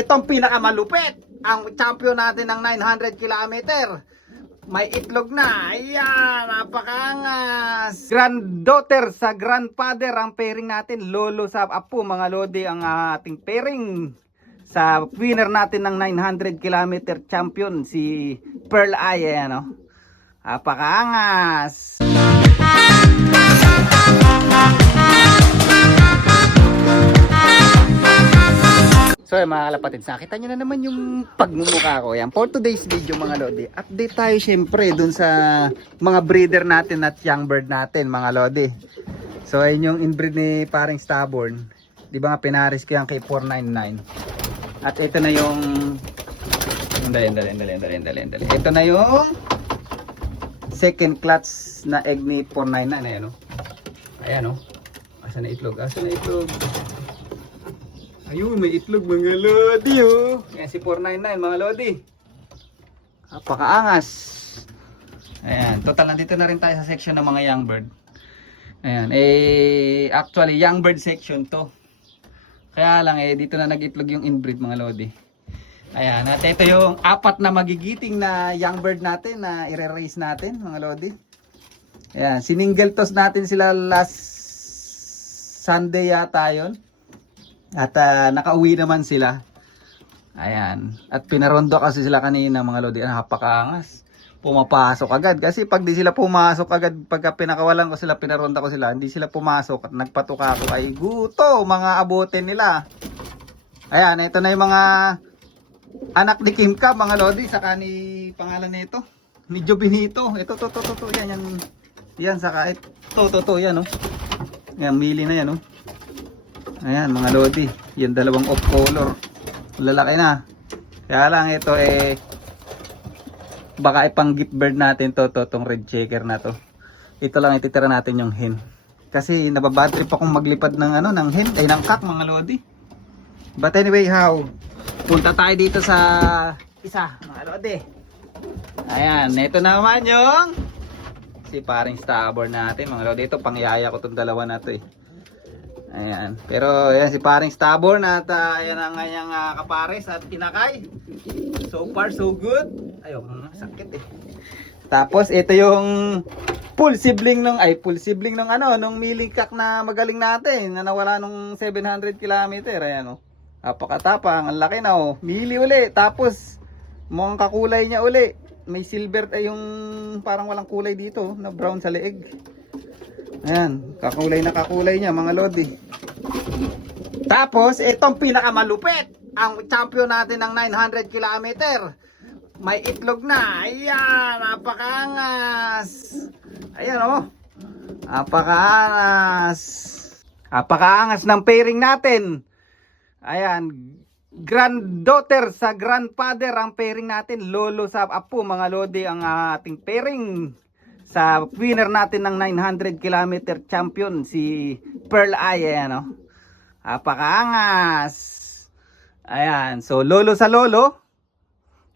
Itong pinakamalupit, ang champion natin ng 900 kilometer. May itlog na. Ayan, napakaangas. Granddaughter sa grandfather ang pairing natin. Lolo sa apo, mga lodi, ang ating pairing sa winner natin ng 900 kilometer champion, si Pearl Eye. Ayan, oh. Napakaangas. So mga kalapatids, nakita nyo na naman yung pagmumukha ko. Yan, for today's video mga lodi, update tayo syempre dun sa mga breeder natin at young bird natin mga lodi. So ayun yung inbreed ni paring Stubborn. Di ba nga pinaris ko yan kay 499. At ito na yung dali. Ito na yung second clutch na egg ni 499. Ayan o. Ayan o. Asan na itlog? Ayun, may itlog mga lodi, oh. Yan si 499 mga lodi. Napakaangas. Ayan, total nandito na rin tayo sa section ng mga young bird. Ayan, actually young bird section to. Kaya lang dito na nag-itlog yung inbreed mga lodi. Ayan, at ito yung apat na magigiting na young bird natin na ire-raise natin mga lodi. Ayan, siningle toss natin sila last Sunday yata yun. At nakauwi naman sila. Ayan. At pinarondo kasi sila kanina mga lodi. Napakaangas. Pumapasok agad. Kasi pag di sila pumasok agad, pagka pinakawalan ko sila, pinaronda ko sila, hindi sila pumasok at nagpatuka ako, ay guto mga aboten nila. Ayan. Ito na yung mga anak ni Kim Ka mga lodi. Saka ni pangalan nito, ni Jobinito. Ito to. Yan. Yan saka ito. Yan oh. Yan, mili na yan oh. Ayan mga lodi, yung dalawang off color, lalaki na. Kaya lang ito baka ipang gift bird natin tong red checker na to. Ito lang ititira natin yung hen. Kasi nababad trip akong maglipad ng ng hen, ng cock mga lodi. But anyway, punta tayo dito sa isa mga lodi. Ayan, ito naman yung si paring Stubborn natin mga lodi. Ito pangyaya ko tong dalawa na to Ayan. Pero ayan si paring Stubborn at ayan ang kanyang kapares at inakay. So far so good. Ayun, sakit Tapos ito yung full sibling nung nung milikak na magaling natin na nawala nung 700 kilometer. Ayan napakatapang, ang laki na Mili uli. Tapos mukhang kakulay niya uli. May silver yung parang walang kulay dito na brown sa leeg. Ayan, kakulay niya mga lodi. Tapos, itong pinakamalupit, ang champion natin ng 900 kilometer. May itlog na. Ayan, napakaangas. Ayan napakaangas. Napakaangas ng pairing natin. Ayan, granddaughter sa grandfather ang pairing natin. Lolo sa apo mga lodi ang ating pairing sa winner natin ng 900 kilometer champion, si Pearl Eye. Ayan napakaangas. Ayan, so lolo sa lolo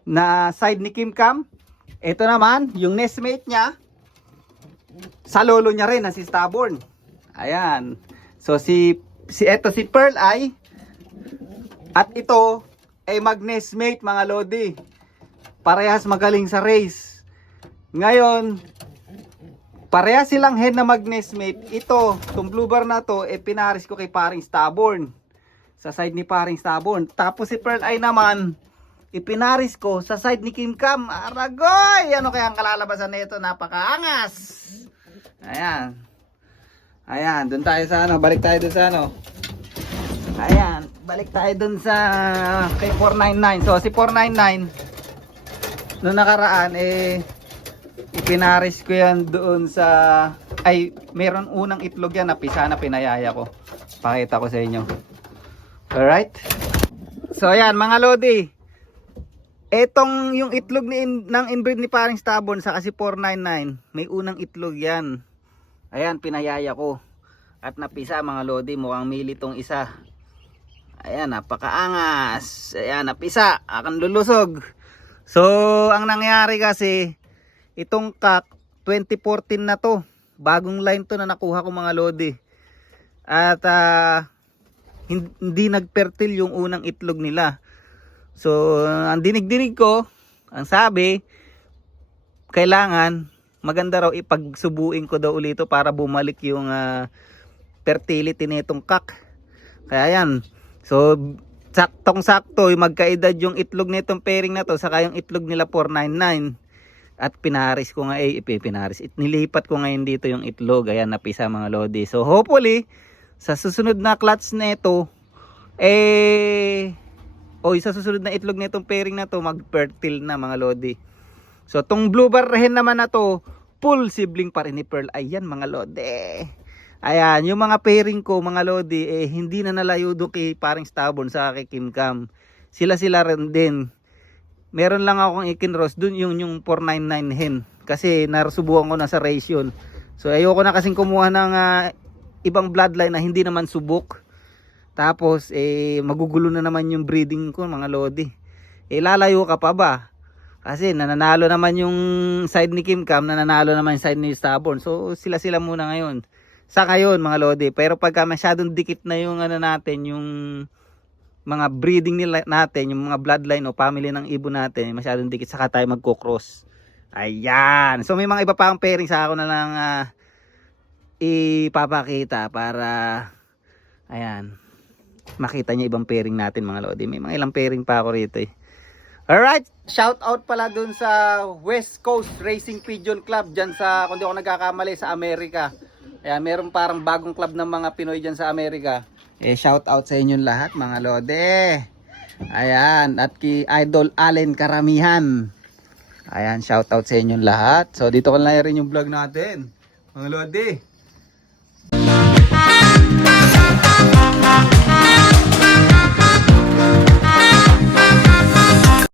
na side ni Kim Cam. Ito naman yung nestmate niya sa lolo niya rin na si Stubborn. Ayan, so si Pearl Eye at ito ay mag-nestmate mga lodi. Parehas magaling sa race. Ngayon parehas silang hen na mag-nestmate. Itong blue bar na to, pinaris ko kay paring Stubborn. Sa side ni paring Stubborn. Tapos si Pearl Eye naman, ipinaris ko sa side ni Kim Cam. Aragoy! Ano kaya ang kalalabasan nito? Napakaangas! Ayan. Ayan, dun tayo sa balik tayo dun sa Ayan, balik tayo dun sa kay 499. So si 499, noong nakaraan, ipinaris ko yan doon sa meron unang itlog yan, napisa na pinayaya ko. Pakita ko sa inyo. Alright. So ayan mga lodi, etong yung itlog ng inbreed ni paring Stubborn sa kasi 499, may unang itlog yan. Ayan, pinayaya ko at napisa mga lodi. Mukhang mili tong isa. Ayan, napakaangas. Ayan, napisa, akan lulusog. So ang nangyari kasi, itong cock 2014 na to, bagong line to na nakuha ko mga lodi. At hindi nagfertile yung unang itlog nila. So, ang dinig-dinig ko, ang sabi, kailangan maganda raw ipagsubuin ko daw ulito para bumalik yung fertility nitong kak. Kaya yan. So, saktong-sakto, magkaedad yung itlog nitong pairing na to, saka yung itlog nila 499. At pinaris ko nga, nilipat ko ngayon dito yung itlog. Ayan, napisa mga lodi. So, hopefully, sa susunod na clutch nito, sa susunod na itlog nitong pairing na to, mag-fertile na mga lodi. So, tong blue bar hen naman na to, full sibling pa rin ni Pearl. Ayan mga lodi. Ayan, yung mga pairing ko, mga lodi, hindi na nalayo doon kay paring stubborn sa kay Kim Cam. Sila rin din. Meron lang akong ikinross doon yung 499 hen. Kasi narasubukan ko na sa ration. So, ayoko na kasing kumuha ng ibang bloodline na hindi naman subok. Tapos, magugulo na naman yung breeding ko, mga lodi. Lalayo ka pa ba? Kasi nananalo naman yung side ni Kim Cam, nananalo naman yung side ni Stubborn. So, sila muna ngayon. Sa ngayon mga lodi, pero pagka masyadong dikit na yung natin, yung mga breeding nila natin, yung mga bloodline o family ng ibon natin, masyadong dikit, saka tayo magko-cross. Ayan. So may mga iba pa akong pairing, sa ako na lang ipapakita para ayan, makita niyo ibang pairing natin mga lodi. May mga ilang pairing pa ako rito Alright, shout out pala dun sa West Coast Racing Pigeon Club dyan sa, kung di ako nagkakamali, sa Amerika. Ayan, meron parang bagong club ng mga Pinoy dyan sa Amerika. Shout out sa inyong lahat mga lode. Ayan, at kay Idol Allen Karamihan. Ayan, shout out sa inyong lahat. So dito ko na rin yung vlog natin mga lode.